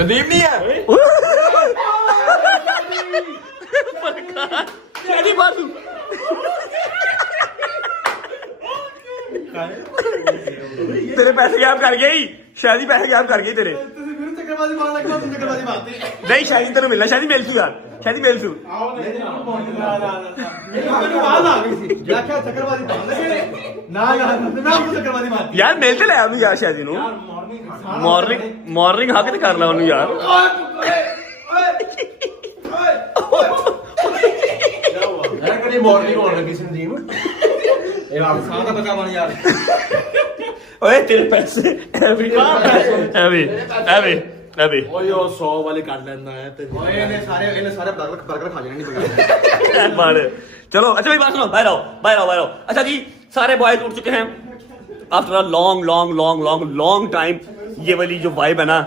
ਨਦੀਪ ਨਹੀਂ ਹੈ ਸ਼ਾਦੀ ਬਾਸੂ ਤੇਰੇ ਪੈਸੇ ਗਾਇਬ ਕਰ ਗਈ ਸ਼ਾਦੀ ਪੈਸੇ ਗਾਇਬ ਕਰ ਗਈ ਤੇਰੇ ਤੁਸੀਂ ਮੈਨੂੰ ਚੱਕਰਬਾਜ਼ੀ ਮਾਰਨ ਲੱਗਾ ਤੁਸੀਂ ਚੱਕਰਬਾਜ਼ੀ ਮਾਰਤੀ ਨਹੀਂ ਸ਼ਾਦੀ ਤੈਨੂੰ ਮਿਲਣਾ ਸ਼ਾਦੀ ਮਿਲ ਜੂ ਯਾਰ ਸ਼ਾਦੀ ਮਿਲ ਜੂ ਮੈਨੂੰ ਬਾਅਦ ਆ ਗਈ ਸੀ ਜਿਹੜਾ ਕਿ ਚੱਕਰਬਾਜ਼ੀ ਮਾਰਨ ਲੱਗੇ ਨਾ ਮੈਂ ਆਪको ਚੱਕਰਬਾਜ਼ੀ ਮਾਰਤੀ ਯਾਰ ਮਿਲ ਤੇ ਲੈ ਉਹਨੂੰ ਯਾਰ ਸ਼ਾਦੀ ਨੂੰ ਮਾਰਨਿੰਗ ਹੱਕ ਤੇ ਕਰ ਲੈ ਉਹਨੂੰ ਯਾਰ ਯਾਰ ਕਦੀ ਮਾਰਨਿੰਗ ਹੋਣ ਲੱਗੀ ਸੰਦੀਪ ਇਹ ਆਪ ਸਾਹ ਦਾ ਬਚਾ ਬਣ ਯਾਰ ਓਏ ਤੇਰੇ ਪੈਸੇ ਐਵੇਂ ਓਏ ਉਹ 100 ਵਾਲੇ ਕੱਢ ਲੈਂਦਾ ਹੈ ਤੇ ਓਏ ਇਹਨੇ ਸਾਰੇ ਬਰਗਰ ਖਾ ਜਾਣੇ नहीं बगैर मार चलो अच्छा भाई बात सुनो बाहर आओ अच्छा जी सारे बॉयज उठ चुके हैं आफ्टर अ लॉन्ग टाइम ये वाली जो वाइब है ना